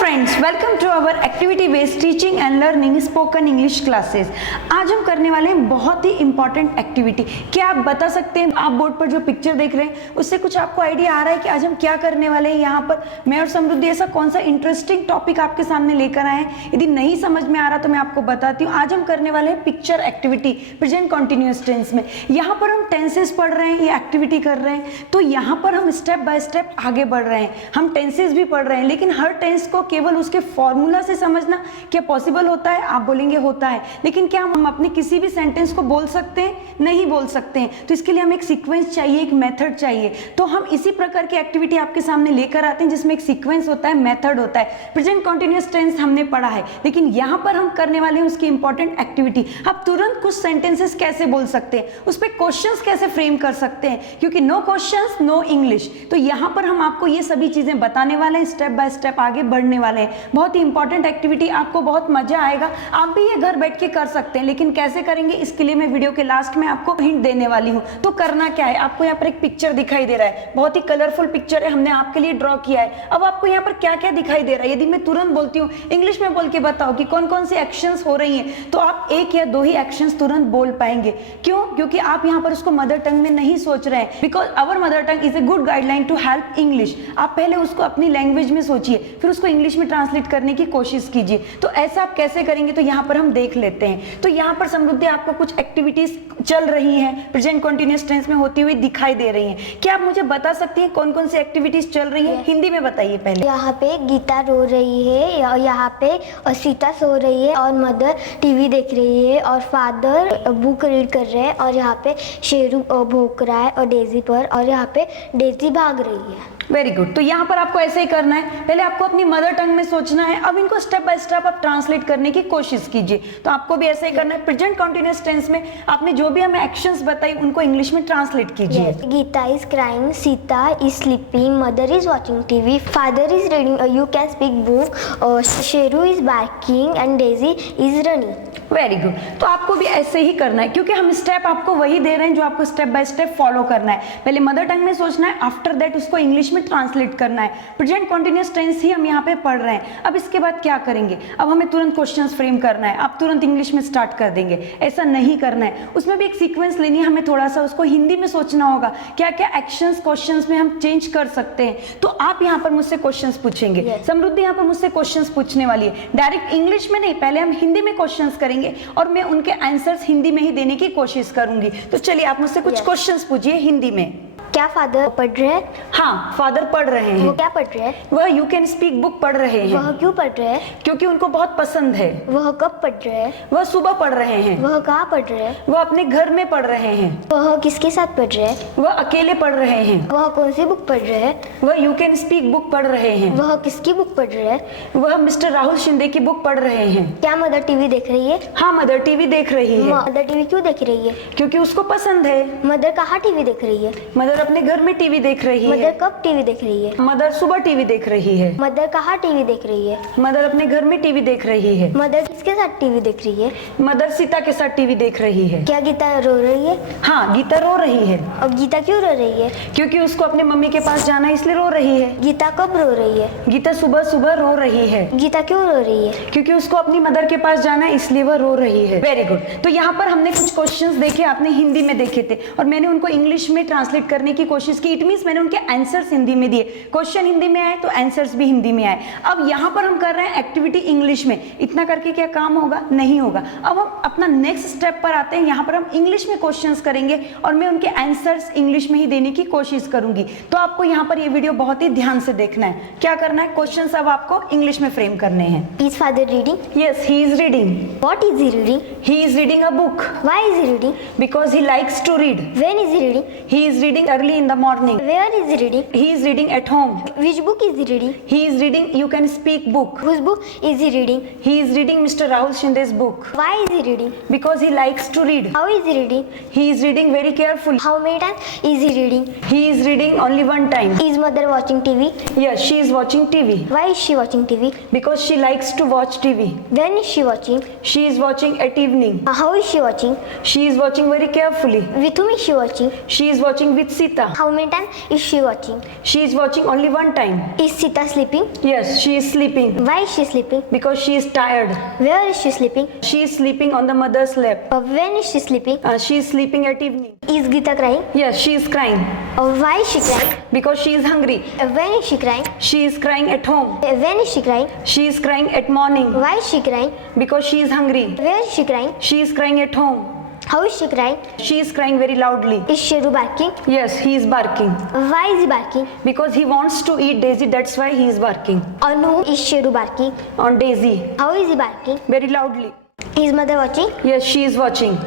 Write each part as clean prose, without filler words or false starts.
Friends, welcome to our activity based teaching and learning spoken English classes. आज हम करने वाले हैं बहुत ही इंपॉर्टेंट एक्टिविटी। क्या आप बता सकते हैं, आप बोर्ड पर जो पिक्चर देख रहे हैं उससे कुछ आपको आइडिया आ रहा है कि आज हम क्या करने वाले हैं? यहाँ पर मैं और समृद्धि ऐसा कौन सा इंटरेस्टिंग टॉपिक आपके सामने लेकर आए हैं? यदि नहीं समझ में आ रहा तो मैं आपको बताती हूँ। आज हम करने वाले हैं picture activity present continuous tense में। यहाँ पर हम टेंसेस पढ़ रहे हैं, ये एक्टिविटी कर रहे हैं, तो यहाँ पर हम स्टेप बाय स्टेप आगे बढ़ रहे हैं। हम टेंसेस भी पढ़ रहे हैं, लेकिन हर टेंस को केवल उसके फॉर्मूला से समझना क्या पॉसिबल होता है? आप बोलेंगे होता है, लेकिन क्या हम अपने किसी भी सेंटेंस को बोल सकते हैं? नहीं बोल सकते हैं। तो इसके लिए हमें एक सीक्वेंस चाहिए, एक मेथड चाहिए। तो हम इसी प्रकार की एक्टिविटी आपके सामने लेकर आते हैं जिसमें एक सीक्वेंस होता है, मेथड होता है। प्रेजेंट कॉन्टिन्यूअस टेंस हमने पढ़ा है, लेकिन यहाँ पर हम करने वाले हैं उसकी इंपॉर्टेंट एक्टिविटी। आप तुरंत कुछ सेंटेंसेस कैसे बोल सकते हैं, उस पर क्वेश्चंस कैसे फ्रेम कर सकते हैं, क्योंकि नो क्वेश्चंस नो इंग्लिश। तो यहाँ पर हम आपको ये सभी चीजें बताने वाले हैं, स्टेप बाय स्टेप आगे बढ़ने वाले हैं। बहुत ही इंपॉर्टेंट एक्टिविटी, आपको बहुत मजा आएगा। आप भी ये घर बैठ के कर सकते हैं, लेकिन कैसे करेंगे इसके लिए मैं वीडियो के लास्ट में आपको हिंट देने वाली हूँ। तो करना क्या है, आपको यहाँ पर एक पिक्चर दिखाई दे रहा है, बहुत ही कलरफुल पिक्चर है, हमने आपके लिए ड्रॉ किया है। अब आपको यहाँ पर क्या क्या दिखाई दे रहा है, यदि मैं तुरंत बोलती हूँ, इंग्लिश में बोल के बताओ कि कौन कौन सी एक्शंस हो रही हैं, तो आप एक या दो ही एक्शंस तुरंत बोल पाएंगे। क्यों? क्योंकि आप यहाँ पर उसको मदर टंग में नहीं सोच रहे हैं, because our mother tongue is a good guideline to help English. आप पहले उसको अपनी लैंग्वेज में सोचिए, फिर उसको इंग्लिश में ट्रांसलेट करने की कोशिश कीजिए। तो ऐसा आप कैसे करेंगे, तो यहाँ पर हम देख लेते हैं। तो यहाँ पर समृद्धि आपको कुछ एक्टिविटीज चल रही हैं, प्रेजेंट कॉन्टिन्यूअस टेंस में होती हुई दिखाई दे रही हैं। क्या आप मुझे बता सकती हैं कौन कौन सी एक्टिविटीज चल रही हैं? हिंदी में बताइए पहले। यहाँ पे गीता रो रही है, यहाँ पे सीता सो रही है, और मदर टीवी देख रही है, और फादर बुक रीड कर रहे हैं, और यहाँ पे शेरू भौंक रहा है और डेजी पर, और यहाँ पे डेजी भाग रही है। Very good. तो यहाँ पर आपको ऐसे ही करना है, पहले आपको अपनी मदर टंग में सोचना है, अब इनको स्टेप बाय स्टेप आप ट्रांसलेट करने की कोशिश कीजिए। तो आपको भी ऐसे ही करना है। प्रेजेंट कॉन्टिन्यूअस टेंस में आपने जो भी हमें एक्शंस बताई उनको इंग्लिश में ट्रांसलेट कीजिए। Geeta is crying, Sita is sleeping, mother is watching TV, father is reading, you can speak book, Sheru is barking and Daisy is running. Very good. तो आपको भी ऐसे ही करना है, क्योंकि हम स्टेप आपको वही दे रहे हैं जो आपको स्टेप बाय स्टेप फॉलो करना है। पहले मदर टंग में सोचना है, आफ्टर दैट उसको इंग्लिश में ट्रांसलेट करना है। प्रेजेंट कॉन्टिन्यूअस टेंस ही हम यहाँ पे पढ़ रहे हैं। अब इसके बाद क्या करेंगे, अब हमें तुरंत क्वेश्चंस फ्रेम करना है। आप तुरंत इंग्लिश में स्टार्ट कर देंगे, ऐसा नहीं करना है। उसमें भी एक सीक्वेंस लेनी है, हमें थोड़ा सा उसको हिंदी में सोचना होगा, क्या क्या एक्शंस क्वेश्चंस में हम चेंज कर सकते हैं। तो आप यहाँ पर मुझसे क्वेश्चंस पूछेंगे, समृद्धि यहाँ पर मुझसे क्वेश्चंस पूछने वाली है। डायरेक्ट इंग्लिश में नहीं, पहले हम हिंदी में क्वेश्चंस करेंगे और मैं उनके आंसर्स हिंदी में ही देने की कोशिश करूंगी। तो चलिए आप मुझसे कुछ क्वेश्चंस पूछिए हिंदी में। क्या फादर पढ़ रहे हैं? हाँ, फादर पढ़ रहे हैं। वो क्या पढ़ रहे हैं? वह यू कैन स्पीक बुक पढ़ रहे हैं। वह क्यों पढ़ रहे हैं? क्योंकि उनको बहुत पसंद है। वह कब पढ़ रहे हैं? वह सुबह पढ़ रहे हैं। वह कहाँ पढ़ रहे हैं? वह अपने घर में पढ़ रहे हैं। वह किसके साथ पढ़ रहे हैं? वह अकेले पढ़ रहे हैं। वह कौन सी बुक पढ़ रहे हैं? वह यू कैन स्पीक बुक पढ़ रहे हैं। वह किसकी बुक पढ़ रहे हैं? वह मिस्टर राहुल शिंदे की बुक पढ़ रहे हैं। क्या मदर टीवी देख रही है? हाँ, मदर टीवी देख रही है। मदर टीवी क्यों देख रही है? क्योंकि उसको पसंद है। मदर कहाँ टीवी देख रही है? मदर अपने घर में टीवी देख रही है। मदर कब टीवी देख रही है? मदर सुबह टीवी देख रही है। मदर कहाँ टीवी देख रही है? मदर अपने घर में टीवी देख रही है। मदर किसके साथ टीवी देख रही है? मदर सीता के साथ टीवी देख रही है। क्या गीता रो रही है? हाँ, गीता रो रही है। और गीता क्यों रो रही है? क्योंकि उसको अपने मम्मी के पास जाना है, इसलिए रो रही है। गीता कब रो रही है? गीता सुबह सुबह रो रही है। गीता क्यों रो रही है? क्योंकि उसको अपनी मदर के पास जाना है, इसलिए वह रो रही है। Very good. तो यहाँ पर हमने कुछ क्वेश्चंस देखे, आपने हिंदी में देखे थे और मैंने उनको इंग्लिश में ट्रांसलेट करने की कोशिश की। इट मींस मैंने उनके आंसर्स हिंदी में दिए। क्वेश्चन हिंदी में आए तो आंसर्स भी हिंदी में आए। अब यहाँ पर हम कर रहे हैं एक्टिविटी इंग्लिश में। इतना करके क्या काम होगा? नहीं होगा। अब हम अपना नेक्स्ट स्टेप पर आते हैं। यहाँ पर हम इंग्लिश में क्वेश्चंस करेंगे और मैं उनके आंसर्स इंग्लिश में ही देने की कोशिश करूंगी। तो आपको यहाँ पर ये वीडियो बहुत ही ध्यान से देखना है। क्या करना है, क्वेश्चंस अब आपको इंग्लिश में फ्रेम करने हैं। Is father reading? Yes, he is reading. What is he reading? He is reading a book Why is he reading? because he likes to read. When is he reading? He is reading early in the morning. Where is he reading? He is reading at home. Which book is he reading? He is reading You Can Speak book. Whose book is he reading? He is reading Mr. Rahul Shinde's book Why is he reading? because he likes to read. How is he reading? He is reading very carefully. How many times is he reading? He is reading only one time. Is mother watching TV? Yes, she is watching TV Why is she watching TV? because she likes to watch TV. When is she watching? She is watching at evening. How is she watching? She is watching very carefully. With whom is she watching? She is watching with Sita. Sita. How many times is she watching? She is watching only one time. Is Sita sleeping? Yes, she is sleeping Why is she sleeping? because she is tired. Where is she sleeping? She is sleeping on the mother's lap. When is she sleeping? She is sleeping at evening. Is Geeta crying? Yes, she is crying Why is she crying? because she is hungry. When is she crying? She is crying at home. When is she crying? She is crying at morning Why is she crying? because she is hungry. Where is she crying? She is crying at home. How is she crying? She is crying very loudly. Is Sheru barking? Yes, he is barking Why is he barking? because he wants to eat Daisy. That's why he is barking Anu, is Sheru barking? on Daisy How is he barking? very loudly. Is mother watching? Yes, she is watching.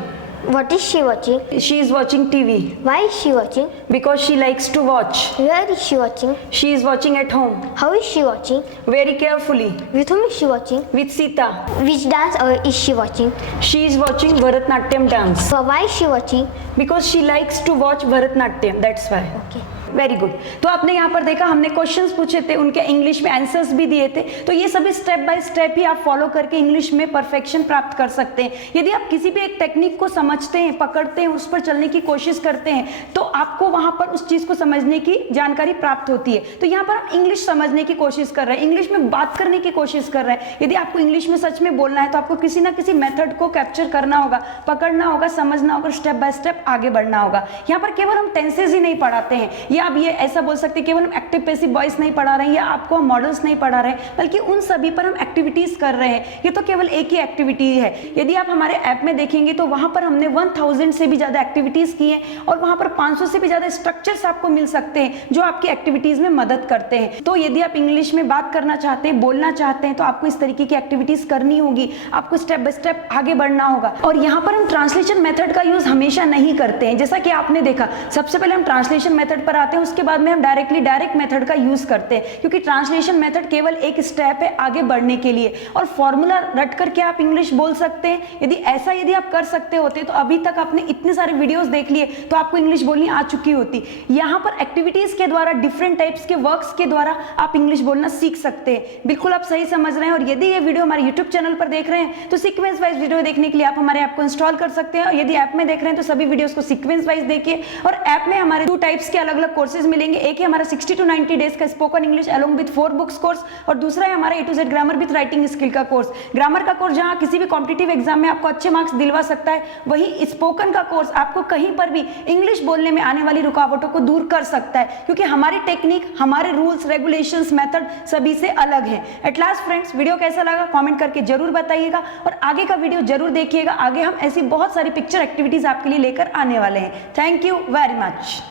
What is she watching? She is watching TV Why is she watching? because she likes to watch. Where is she watching? She is watching at home How is she watching? very carefully With whom is she watching? with Sita. Which dance is she watching? She is watching Bharatnatyam dance Why is she watching? because she likes to watch Bharatnatyam. That's why. Okay. Very good. तो आपने यहाँ पर देखा, हमने questions पूछे थे, उनके English में आंसर्स भी दिए थे। तो ये सभी स्टेप बाय स्टेप ही आप फॉलो करके इंग्लिश में परफेक्शन प्राप्त कर सकते हैं। यदि आप किसी भी एक टेक्निक को समझते हैं, पकड़ते हैं, उस पर चलने की कोशिश करते हैं, तो आपको वहां पर उस चीज को समझने की जानकारी प्राप्त होती है। तो यहाँ पर आप इंग्लिश समझने की कोशिश कर रहे हैं, इंग्लिश में बात करने की कोशिश कर रहे हैं। यदि आपको इंग्लिश में सच में बोलना है तो आपको किसी ना किसी मेथड को कैप्चर करना होगा, पकड़ना होगा, समझना होगा, स्टेप बाय स्टेप आगे बढ़ना होगा। यहाँ पर केवल हम टेंसेज ही नहीं पढ़ाते हैं, या आप ये ऐसा बोल सकते हैं केवल हम एक्टिव पैसिव वॉइस नहीं पढ़ा रहे हैं, या आपको हम मॉडल्स नहीं पढ़ा रहे हैं, बल्कि उन सभी पर हम एक्टिविटीज कर रहे हैं। ये तो केवल एक ही एक्टिविटी है। यदि आप हमारे ऐप में देखेंगे तो वहां पर हमने 1000 से भी ज्यादा एक्टिविटीज की हैं, और वहां पर 500 से भी ज्यादा स्ट्रक्चर्स आपको मिल सकते हैं जो आपकी एक्टिविटीज में मदद करते हैं। तो यदि आप इंग्लिश में बात करना चाहते हैं, बोलना चाहते हैं, तो आपको इस तरीके की एक्टिविटीज करनी होगी, आपको स्टेप बाय स्टेप आगे बढ़ना होगा। और यहाँ पर हम ट्रांसलेशन मेथड का यूज हमेशा नहीं करते हैं। जैसा कि आपने देखा, सबसे पहले हम ट्रांसलेशन मेथड पर आते हैं, उसके बाद में हम डायरेक्ट मेथड का यूज करते हैं, क्योंकि ट्रांसलेशन मेथड केवल एक स्टेप है आगे बढ़ने के लिए। और फॉर्मूला रट करके आप इंग्लिश बोल सकते हैं। यदि आप कर सकते होते तो अभी तक आपने इतने सारे वीडियोस देख लिए तो आपको इंग्लिश बोलनी आ चुकी होती। यहाँ पर एक्टिविटीज के द्वारा, डिफरेंट टाइप्स के वर्क्स के द्वारा आप इंग्लिश बोलना सीख सकते हैं। बिल्कुल आप सही समझ रहे हैं। और यदि ये वीडियो हमारे यूट्यूब चैनल पर देख रहे हैं तो सीक्वेंस वाइज वीडियो देखने के लिए आप हमारे ऐप को इंस्टॉल कर सकते हैं। और यदि ऐप में देख रहे हैं तो सभी वीडियोस को सीक्वेंस वाइज देखिए। और ऐप में हमारे 2 टाइप्स के अलग अलग कोर्सेज मिलेंगे। एक है हमारा 60 to 90 डेज का spoken English along with 4 books course, और दूसरा है हमारा A to Z grammar with writing skill का कोर्स। ग्रामर का कोर्स जहां किसी भी कॉम्पिटिटिव एग्जाम में आपको अच्छे मार्क्स दिलवा सकता है, वही स्पोकन का कोर्स आपको कहीं पर भी इंग्लिश बोलने में आने वाली रुकावटों को दूर कर सकता है, क्योंकि हमारी टेक्निक, हमारे रूल्स, रेगुलेशंस, मेथड सभी से अलग है। एट लास्ट फ्रेंड्स, वीडियो कैसा लगा कमेंट करके जरूर बताइएगा, और आगे का वीडियो जरूर देखिएगा। आगे हम ऐसी बहुत सारी पिक्चर एक्टिविटीज आपके लिए लेकर आने वाले हैं। Thank you very much.